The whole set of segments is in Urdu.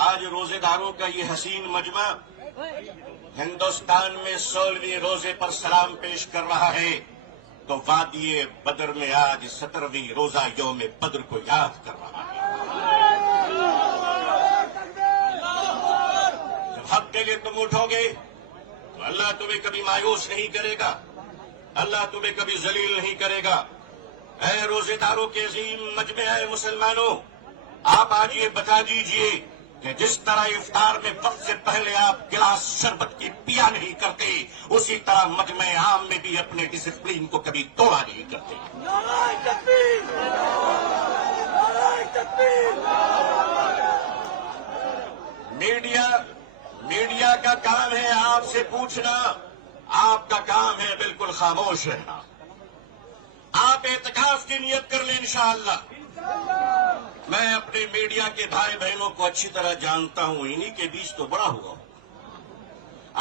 آج روزے داروں کا یہ حسین مجمع ہندوستان میں 16ویں روزے پر سلام پیش کر رہا ہے تو وادی بدر میں آج 17ویں روزہ یوم بدر کو یاد کر رہا ہے۔ جب حق کے لیے تم اٹھو گے تو اللہ تمہیں کبھی مایوس نہیں کرے گا، اللہ تمہیں کبھی ذلیل نہیں کرے گا۔ اے روزے داروں کے عظیم مجمع، اے مسلمانوں، آپ آج یہ بتا دیجئے کہ جس طرح افطار میں وقت سے پہلے آپ گلاس شربت کی پیا نہیں کرتے، اسی طرح مجمع عام میں بھی اپنے ڈسپلین کو کبھی توڑا نہیں کرتے۔ نعرہ تکبیر! نعرہ تکبیر! میڈیا کا کام ہے آپ سے پوچھنا، آپ کا کام ہے بالکل خاموش رہنا۔ آپ اعتکاف کی نیت کر لیں انشاءاللہ۔ میں اپنے میڈیا کے بھائی بہنوں کو اچھی طرح جانتا ہوں، انہی کے بیچ تو بڑا ہوا ہوں۔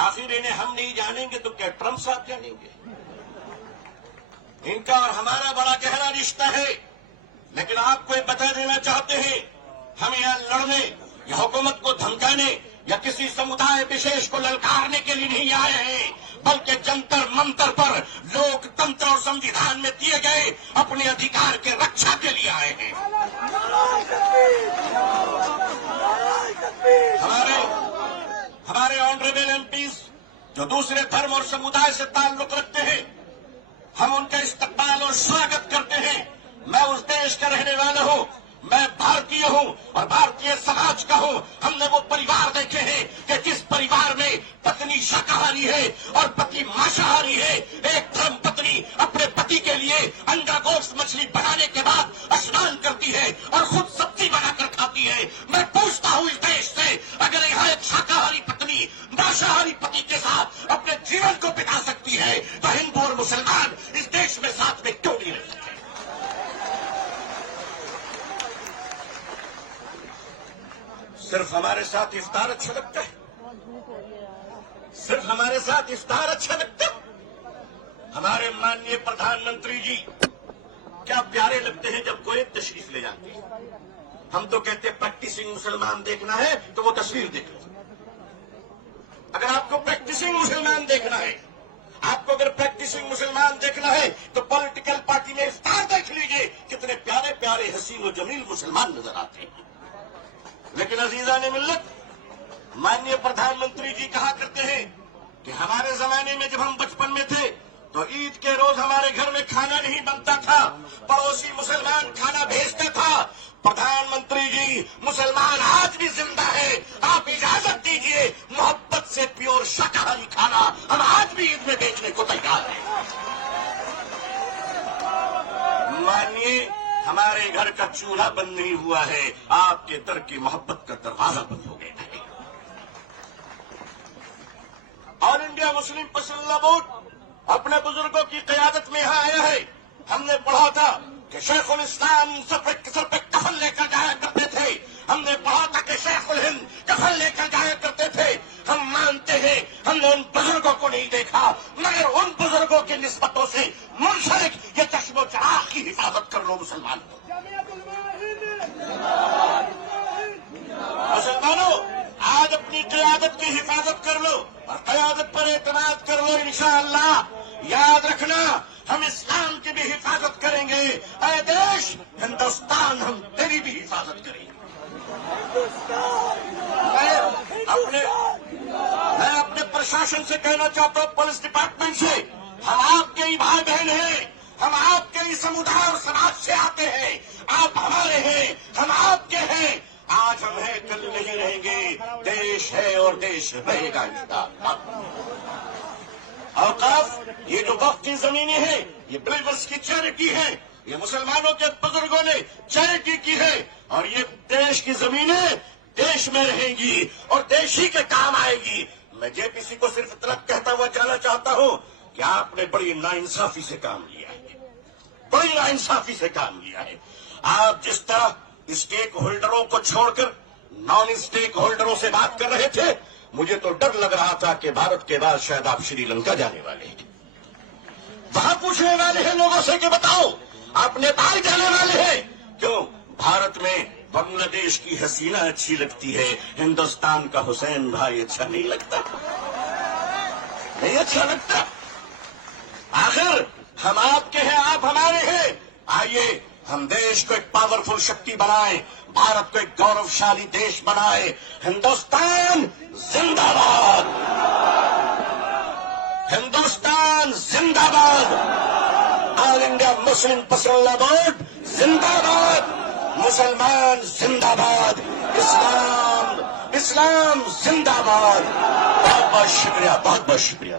آخر انہیں ہم نہیں جانیں گے تو کیا ٹرمپ صاحب جانیں گے؟ ان کا اور ہمارا بڑا گہرا رشتہ ہے، لیکن آپ کو یہ بتا دینا چاہتے ہیں، ہم یہاں لڑنے یا حکومت کو دھمکانے یا کسی سمودائے وشیش کو للکارنے کے لیے نہیں آئے ہیں، بلکہ جنتر منتر پر لوک تنتر اور سمویدھان میں دیے گئے اپنے ادھیکار کے رکشا کے لیے آئے ہیں۔ نعرہ تکبیر! نعرہ تکبیر! ہمارے آنریبل ایم پیز جو دوسرے دھرم اور سمودائے سے تعلق رکھتے ہیں، ہم ان کا استقبال اور سواگت کرتے ہیں۔ میں اس دیش کا رہنے والا ہوں، میں بھارتی ہوں اور بھارتی سماج کا ہوں۔ ہم نے وہ پریوار دیکھے ہیں کہ جس پریوار میں پتنی شاکاہاری ہے اور پتی مانساہاری ہے، ایک دھرم پتنی اپنے پتی کے لیے انڈا گوشت مچھلی بنانے کے بعد اسنان کرتی ہے اور خود سبزی بنا کر کھاتی ہے۔ میں پوچھتا ہوں اس دیش سے، اگر یہاں ایک شاکاہاری پتنی مانساہاری پتی کے ساتھ اپنے جیون کو بتا سکتی ہے تو ہندو اور مسلمان اس دیش میں ساتھ میں کیوں نہیں رہ سکتے؟ صرف ہمارے ساتھ افطار اچھا لگتا ہے؟ صرف ہمارے ساتھ افطار اچھا لگتا ہے؟ ہمارے ماننیے پردھان منتری جی کیا پیارے لگتے ہیں جب کوئی تشریف لے جاتے ہیں۔ ہم تو کہتے ہیں پریکٹسنگ مسلمان دیکھنا ہے تو وہ تصویر دیکھ لو۔ اگر آپ کو پریکٹسنگ مسلمان دیکھنا ہے، آپ کو اگر پریکٹسنگ مسلمان دیکھنا ہے تو پولیٹیکل پارٹی میں افطار دیکھ لیجئے، کتنے پیارے پیارے حسین و جمیل مسلمان نظر آتے ہیں۔ لیکن عزیزان ملت، ماننیے پردھان منتری جی کہا کرتے ہیں کہ ہمارے زمانے میں جب ہم بچپن میں تھے تو عید کے روز ہمارے گھر میں کھانا نہیں بنتا تھا، پڑوسی مسلمان کھانا بھیجتا تھا۔ پردھان منتری جی، مسلمان آج بھی زندہ ہے، آپ اجازت دیجئے محبت سے پیور شاکاہاری کھانا ہم آج بھی عید میں بیچنے کو تیار ہیں۔ مانیے، ہمارے گھر کا چولہا بند نہیں ہوا ہے، آپ کے در کی محبت کا دروازہ بند ہو گیا ہے۔ آل انڈیا مسلم پسندیدہ بورڈ اپنے بزرگوں کی قیادت میں یہاں آیا ہے۔ ہم نے پڑھا تھا کہ شیخ الاسلام سر پہ کفن لے کر جایا کرتے تھے، ہم نے پڑھا تھا کہ شیخ الہند کفن لے کر جایا کرتے تھے۔ ہم مانتے ہیں ہم نے ان بزرگوں کو نہیں دیکھا، مگر ان بزرگوں کی نسبتوں سے منسلک یہ چشم و چراغ کی حفاظت کر لو مسلمان۔ مسلمانوں، آج اپنی قیادت کی حفاظت کر لو اور قیادت پر اعتماد کر لو انشاءاللہ۔ یاد رکھنا، ہم اسلام کی بھی حفاظت کریں گے۔ اے دیش ہندوستان، ہم تیری بھی حفاظت کریں گے۔ میں اپنے پرشاسن سے کہنا چاہتا ہوں، پولیس ڈپارٹمنٹ سے، ہم آپ کے ہی بھائی بہن ہیں، ہم آپ کے ہی سمودائے اور سماج سے آتے ہیں، آپ ہمارے ہیں، ہم آپ کے ہیں۔ آج ہم ہیں، کل نہیں رہیں گے، دیش ہے اور دیش رہے گا انشاءاللہ۔ اوقاف، یہ جو وقف کی زمینیں ہیں، یہ بلیورس کی چیریٹی ہے، یہ مسلمانوں کے بزرگوں نے چیریٹی کی ہے، اور یہ دیش کی زمینیں دیش میں رہیں گی اور دیش ہی کے کام آئے گی۔ میں جے پی سی کو صرف اتنا کہتا ہوا جانا چاہتا ہوں کہ آپ نے بڑی ناانصافی سے کام لیا ہے، بڑی ناانصافی سے کام لیا ہے۔ آپ جس طرح اسٹیک ہولڈروں کو چھوڑ کر نان اسٹیک ہولڈروں سے بات کر رہے تھے، مجھے تو ڈر لگ رہا تھا کہ بھارت کے بعد شاید آپ شری لنکا جانے والے ہیں۔ وہاں پوچھنے والے ہیں لوگوں سے کہ بتاؤ آپ نیپال جانے والے ہیں، کیوں؟ بھارت میں بنگلہ دیش کی حسینہ اچھی لگتی ہے، ہندوستان کا حسین بھائی اچھا نہیں لگتا، نہیں اچھا لگتا۔ آخر ہم آپ کے ہیں، آپ ہمارے ہیں۔ آئیے ہم دیش کو ایک پاورفل شکتی بنائیں، بھارت کو ایک گوروشالی دیش بنائیں۔ ہندوستان زندہ باد، ہندوستان زندہ باد، آل انڈیا مسلم پسندہ بورڈ زندہ باد، مسلمان زندہ باد، اسلام زندہ باد۔ بہت بہت شکریہ، بہت بہت شکریہ۔